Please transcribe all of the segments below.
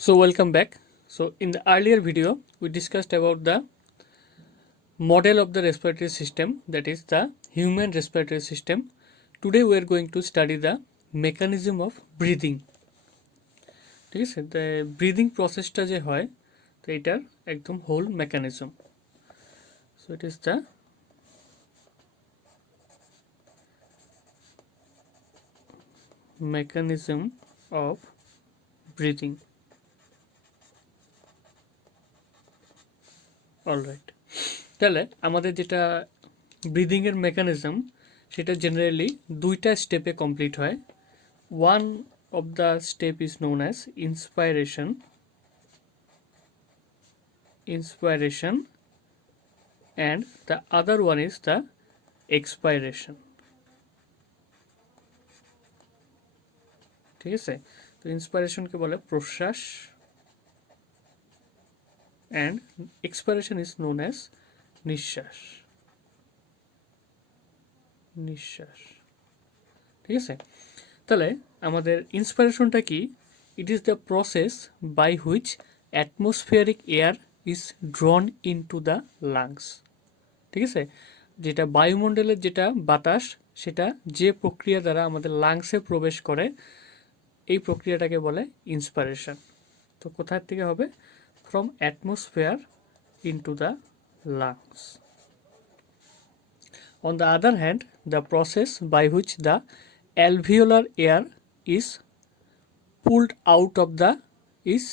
So welcome back. So in the earlier video we discussed about the model of the respiratory system, that is the human respiratory system. Today we are going to study the mechanism of breathing. ঠিক আছে, the breathing প্রসেসটা যে হয় তো এটার একদম whole mechanism. So it is the mechanism of breathing. Alright, তাহলে আমাদের যেটা ব্রিদিংয়ের মেকানিজম সেটা জেনারেলি দুইটা স্টেপে কমপ্লিট হয়. One of the step is known as inspiration and the other one is the expiration. ঠিক আছে, তো ইন্সপাইরেশনকে বলে প্রশ্বাস and expiration is known as নিঃশ্বাস. ঠিক আছে, তাহলে আমাদের ইন্সপাইরেশনটা কি? It is the process by which atmospheric air is drawn into the lungs. ঠিক আছে, যেটা বায়ুমণ্ডলের যেটা বাতাস সেটা যে প্রক্রিয়া দ্বারা আমাদের লাংসে প্রবেশ করে এই প্রক্রিয়াটাকে বলে ইন্সপাইরেশন. তো কোথার থেকে হবে? From atmosphere into the lungs. On the other hand, the process by which the alveolar air is pulled out of the is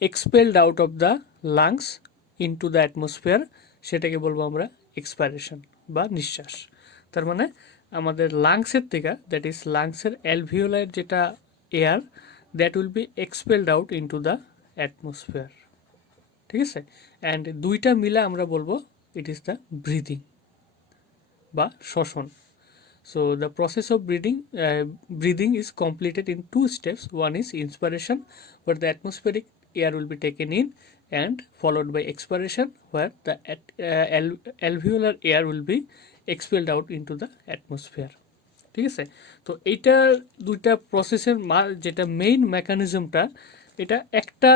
expelled out of the lungs into the atmosphere সেটাকে বলবো আমরা expiration বা নিঃশ্বাস. তার মানে আমাদের লাংসের থেকে, that is লাংসের alveolar যেটা air, that will be expelled out into the atmosphere. ঠিক আছে, অ্যান্ড দুইটা মিলে আমরা বলবো ইট ইজ দ্য ব্রিদিং বা শ্বসন. So the process of breathing is completed in two steps. One is inspiration, where the atmospheric air will be taken in, and followed by expiration, where the alveolar air will be expelled out into the atmosphere. ঠিক আছে, তো এইটা দুইটা প্রসেসের যেটা main মেকানিজমটা, এটা একটা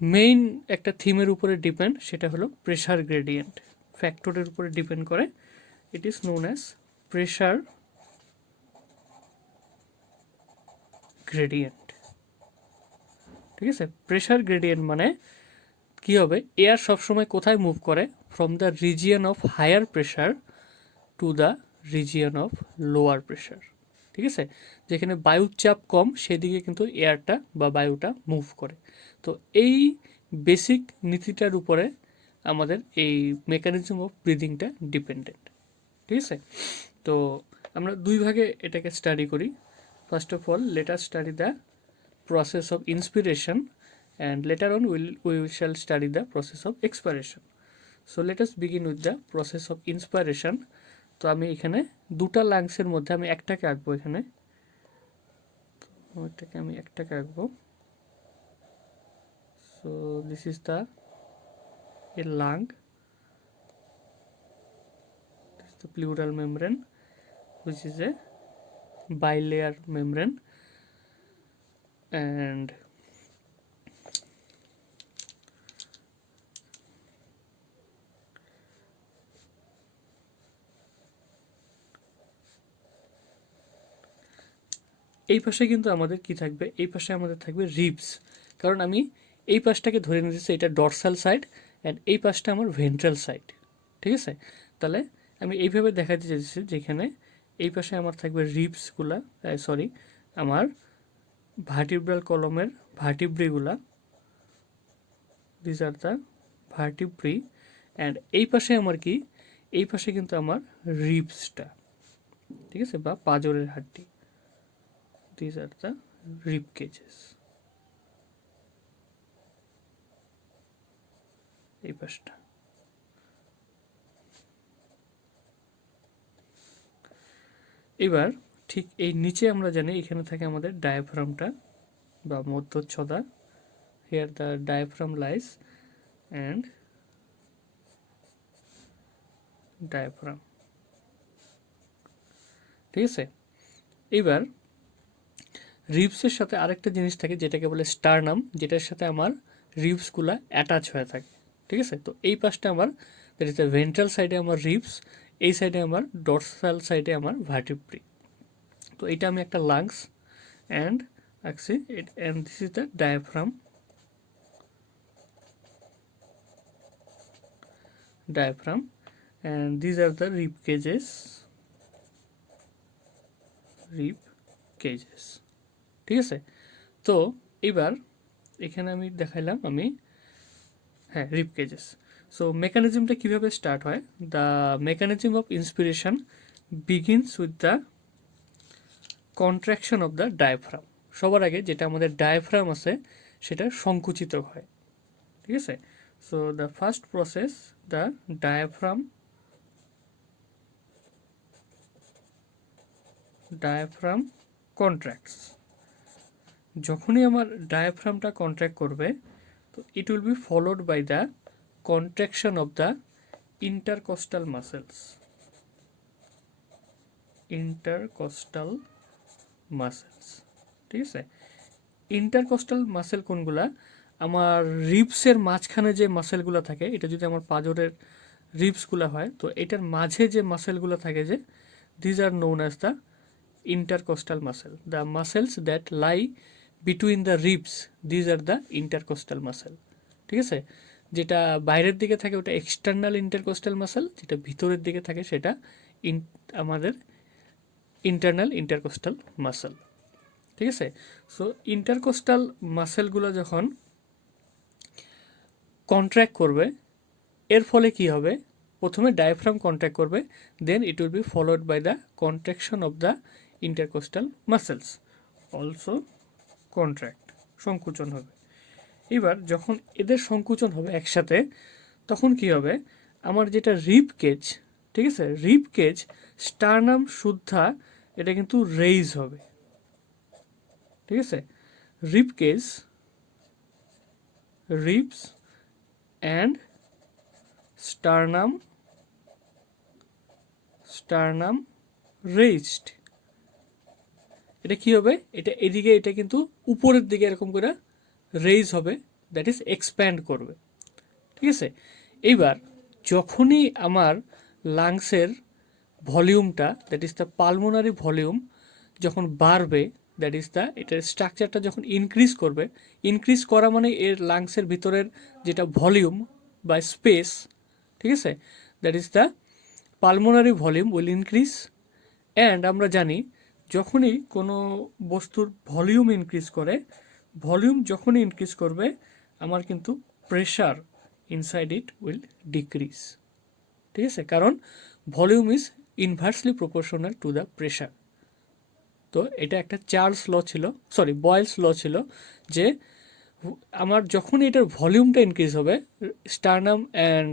main একটা থিমের উপরে ডিপেন্ড, সেটা হলো প্রেশার গ্রেডিয়েন্ট ফ্যাক্টরের উপরে ডিপেন্ড করে. It is known as pressure gradient. ঠিক আছে, প্রেশার গ্রেডিয়েন্ট মানে কি হবে? এয়ার সবসময় কোথায় মুভ করে? From the region of higher pressure to the region of lower pressure. ঠিক আছে, যেখানে বায়ুর চাপ কম সেদিকে কিন্তু এয়ারটা বা বায়ুটা মুভ করে. তো এই বেসিক নীতিটার উপরে আমাদের এই মেকানিজম অফ ব্রিদিংটা ডিপেন্ডেন্ট. ঠিক আছে, তো আমরা দুই ভাগে এটাকে স্টাডি করি. First of all let us study the process of inspiration and letter on we shall study the process of expiration. So let us begin with the process of inspiration. তো আমি এখানে দুটা লাংসের মধ্যে আমি একটাকে আঁকবো. এখানে আমি একটাকে আঁকবো. So this is the A lung, the pleural membrane, which is a bilayer membrane, and এই পাশে কিন্তু আমাদের কি থাকবে? এই পাশে আমাদের থাকবে রিবস, কারণ আমি এই পাশটাকে ধরে নিতেছি এটা ডরসাল সাইড অ্যান্ড এই পাশটা আমার ভেন্ট্রাল সাইড. ঠিক আছে, তাহলে আমি এইভাবে দেখাতে চাইছি যেখানে এই পাশে আমার থাকবে রিবসগুলা, সরি আমার ভার্টিব্রাল কলমের ভার্টিব্রিগুলা, দিস আর দ্য ভার্টিব্রি, অ্যান্ড এই পাশে আমার কি? এই পাশে কিন্তু আমার রিবসটা. ঠিক আছে, বা পাঁজরের হাড্ডি. These are the rib cages. এই পাশটা. এবার ঠিক এই নিচে আমরা জানি এখানে থাকে আমাদের ডায়াফ্রামটা বা মধ্যচ্ছদা. Here the diaphragm lies and diaphragm. ঠিক আছে, এবার রিবসের সাথে আরেকটা জিনিস থাকে যেটাকে বলে স্টারনাম, যেটার সাথে আমার রিবসগুলা অ্যাটাচ হয়ে থাকে, ঠিক আছে। তো এই পাশটা আমার দ্যাট ইজ দ্য ভেন্ট্রাল সাইডে আমার রিবস, এই সাইডে আমার ডরসাল সাইডে আমার ভার্টিব্রি। তো এটা আমি একটা লাংস অ্যান্ড আঁকছি, and this is the diaphragm and these are the rib cages, ঠিক আছে। তো এবার এখানে আমি দেখাইলাম আমি রিব কেজেস। সো মেকানিজমটা কীভাবে স্টার্ট হয়, the mechanism of inspiration begins with the contraction of the diaphragm. সবার আগে যেটা আমাদের ডায়াফ্রাম আছে সেটা সংকুচিত হয়, ঠিক আছে। So the first process, the diaphragm contracts. যখনই আমার ডায়াফ্রামটা কন্ট্রাক্ট করবে, তো it will be followed by the contraction of the intercostal muscles. ঠিক আছে। ইন্টারকস্টাল মাসেল কোনগুলা, আমার রিবসের মাঝখানে যে মাসেলগুলো থাকে, এটা যদি আমার পাঁজরের রিবসগুলো হয়, তো এটার মাঝে যে মাসেলগুলো থাকে যে, these are known as the intercostal muscle. The muscles that lie between the ribs, these are the intercostal muscle. ঠিক আছে। যেটা বাইরের দিকে থাকে ওটা এক্সটার্নাল ইন্টারকোস্টাল মাসেল, যেটা ভিতরের দিকে থাকে সেটা আমাদের ইন্টারনাল ইন্টারকোস্টাল মাসেল, ঠিক আছে। সো ইন্টারকোস্টাল মাসেলগুলো যখন কন্ট্র্যাক্ট করবে, এর ফলে কি হবে, প্রথমে ডায়াফ্রাম কন্ট্র্যাক্ট করবে, then it will be followed by the contraction of the intercostal muscles also contract, সংকুচন হবে। এবার যখন এদের সংকুচন হবে একসাথে, তখন কি হবে, আমার যেটা রিব কেজ, ঠিক আছে, রিব কেজ স্টারনাম শুদ্ধা এটা কিন্তু রেইজ হবে, ঠিক আছে। Rib cage, ribs and sternum raised. এটা কি হবে, এটা এদিকে এটা কিন্তু উপরের দিকে এরকম করে রেইজ হবে, দ্যাট ইজ এক্সপ্যান্ড করবে, ঠিক আছে। এইবার যখনই আমার লাংসের ভলিউমটা, that is the pulmonary volume যখন বাড়বে, দ্যাট ইজ দ্য এটার স্ট্রাকচারটা যখন ইনক্রিজ করবে, ইনক্রিজ করা মানে এর লাংসের ভিতরের যেটা ভলিউম বা স্পেস, ঠিক আছে, that is the pulmonary volume will increase. And আমরা জানি যখনই কোনো বস্তুর ভলিউম ইনক্রিজ করে, ভলিউম যখনই ইনক্রিজ করবে আমার কিন্তু pressure inside it will decrease, ঠিক আছে, কারণ volume is inversely proportional to the pressure. তো এটা একটা চার্লস ল ছিল, সরি বয়েলস ল ছিল, যে আমার যখন এটার ভলিউমটা ইনক্রিজ হবে, স্টারনাম অ্যান্ড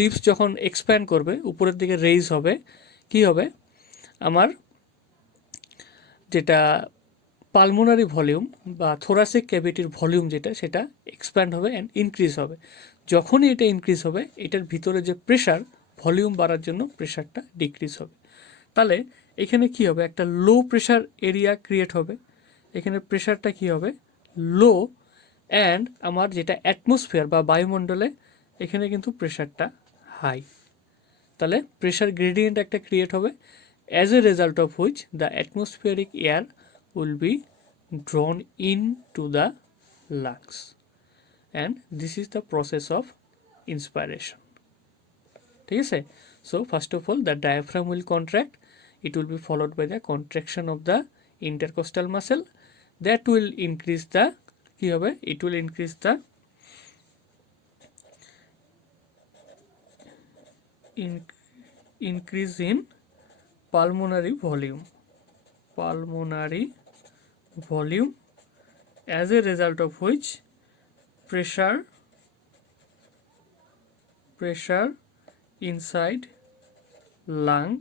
রিবস যখন এক্সপ্যান্ড করবে, উপরের দিকে রেইজ হবে, কি হবে, আমার যেটা পালমোনারি ভলিউম বা থোরাসিক ক্যাভিটির ভলিউম যেটা, সেটা এক্সপ্যান্ড হবে অ্যান্ড ইনক্রিজ হবে। যখনই এটা ইনক্রিজ হবে, এটার ভিতরে যে প্রেশার, ভলিউম বাড়ার জন্য প্রেশারটা ডিক্রিজ হবে। তাহলে এখানে কি হবে, একটা লো প্রেশার এরিয়া ক্রিয়েট হবে, এখানে প্রেশারটা কি হবে, লো, অ্যান্ড আমার যেটা অ্যাটমসফিয়ার বা বায়ুমণ্ডলে, এখানে কিন্তু প্রেশারটা হাই। তাহলে প্রেশার গ্রেডিয়েন্ট একটা ক্রিয়েট হবে, as a result of which the atmospheric air will be drawn into the lungs, and this is the process of inspiration, ঠিক আছে। So first of all the diaphragm will contract, it will be followed by the contraction of the intercostal muscle, that will increase the কি হবে, it will increase the increase in pulmonary volume, as a result of which pressure inside lung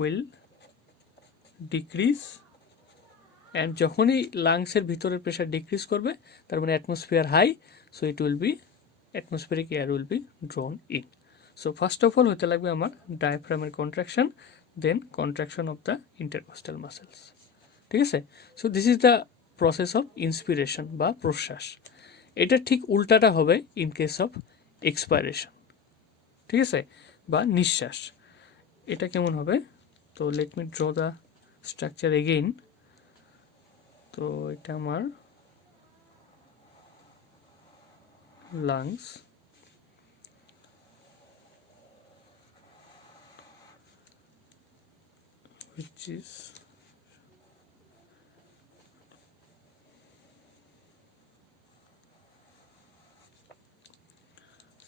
will decrease, and যখনই লাংসের ভিতরের pressure decrease করবে, তার মানে atmosphere high, so it will be atmospheric air will be drawn in. So first of all হতে লাগবে আমার ডায়াফ্রামের contraction, then contraction of the intercostal muscles. ঠিক আছে। So this is the process of inspiration বা প্রশ্বাস। এটা ঠিক উল্টাটা হবে ইন কেস অফ এক্সপাইরেশন, ঠিক আছে, বা নিঃশ্বাস। এটা কেমন হবে? তো let me draw the structure again. তো এটা আমার lungs, which is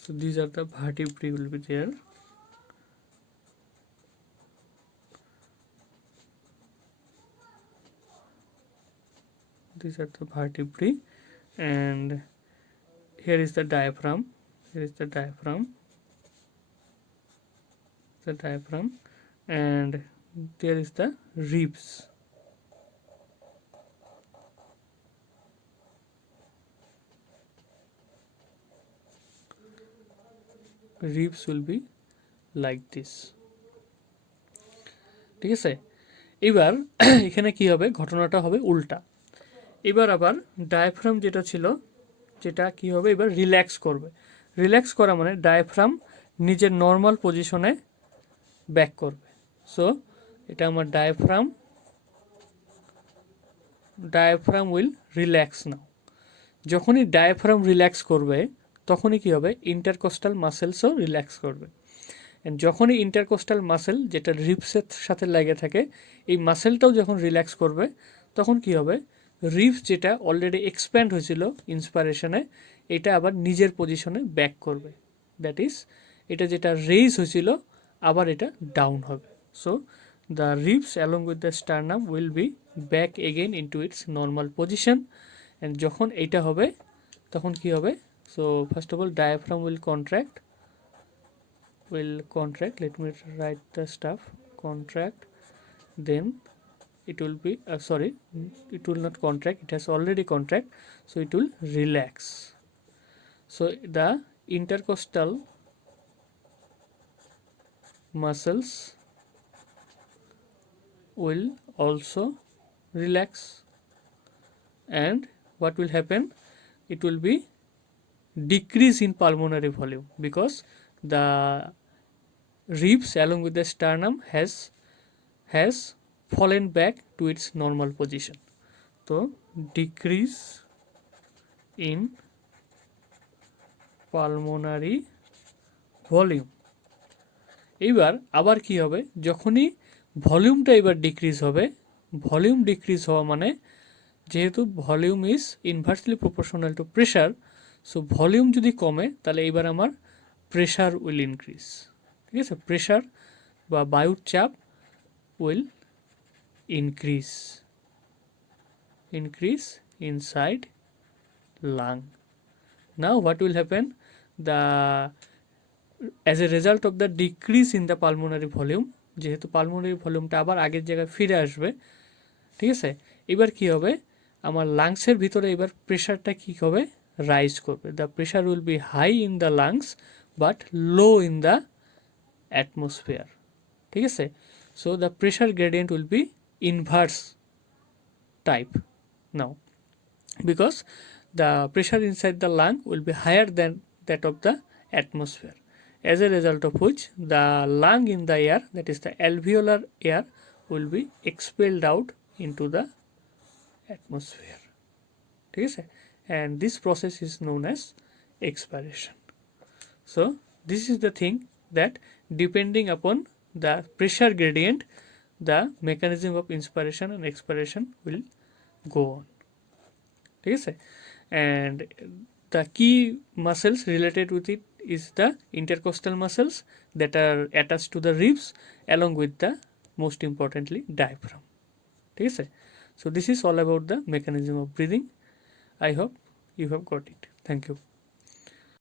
so these are the vertebrae will be there. These are the vertebrae, and here is the diaphragm. Here is the diaphragm, and there is the ribs. Ribs will be like this, ঠিক আছে। এবার এখানে কি হবে, ঘটনাটা হবে উল্টা। এবার আবার ডায়াফ্রাম যেটা ছিল, যেটা কি হবে, এবার রিল্যাক্স করবে। রিল্যাক্স করা মানে ডায়াফ্রাম নিজের নর্মাল পজিশনে ব্যাক করবে। সো এটা আমার ডায়াফ্রাম উইল রিল্যাক্স নাও। যখনই ডায়াফ্রাম রিল্যাক্স করবে তখনই কি হবে, ইন্টারকোস্টাল মাসেলসও রিল্যাক্স করবে। যখনই ইন্টারকোস্টাল মাসেল যেটা রিবসের সাথে লেগে থাকে, এই মাসেলটাও যখন রিল্যাক্স করবে তখন কি হবে, রিবস যেটা অলরেডি এক্সপ্যান্ড হয়েছিল ইন্সপাইরেশনে, এটা আবার নিজের পজিশনে ব্যাক করবে। দ্যাট ইজ, এটা যেটা রেইজ হয়েছিল আবার এটা ডাউন হবে। So the ribs along with the sternum will be back again into it's normal position. And যখন এইটা হবে তখন কি হবে, so first of all diaphragm will contract, let me write the stuff, contract, then it will be it will not contract, it has already contract, so it will relax. So the intercostal muscles will also relax, and what will happen, it will be decrease in pulmonary volume because the ribs along with the sternum has fallen back to its normal position. So decrease in pulmonary volume. এইবার আবার কি হবে, যখনই ভলিউমটা এবার decrease হবে, volume decrease হওয়া মানে যেহেতু volume is inversely proportional to pressure, so volume যদি কমে তাহলে এবার আমার প্রেশার উইল ইনক্রিজ, ঠিক আছে। প্রেশার বা বায়ুর চাপ will increase inside lung. Now what will happen, as a result of the decrease in the pulmonary volume, যেহেতু পালমোনারি ভলিউমটা আবার আগের জায়গায় ফিরে আসবে, ঠিক আছে, এবার কি হবে, আমার লাংসের ভিতরে এবার প্রেশারটা কি হবে, রাইজ করবে। The pressure will be high in the lungs but low in the atmosphere, ঠিক আছে। So the pressure gradient will be inverse type now, because the pressure inside the lung will be higher than that of the atmosphere, as a result of which the lung in the air, that is the alveolar air, will be expelled out into the atmosphere, ঠিক আছে, and this process is known as expiration. So this is the thing, that depending upon the pressure gradient, the mechanism of inspiration and expiration will go on, ঠিক আছে। and the key muscles related with it is the intercostal muscles that are attached to the ribs along with the most importantly diaphragm, ঠিক আছে। so this is all about the mechanism of breathing. I hope you have got it. Thank you.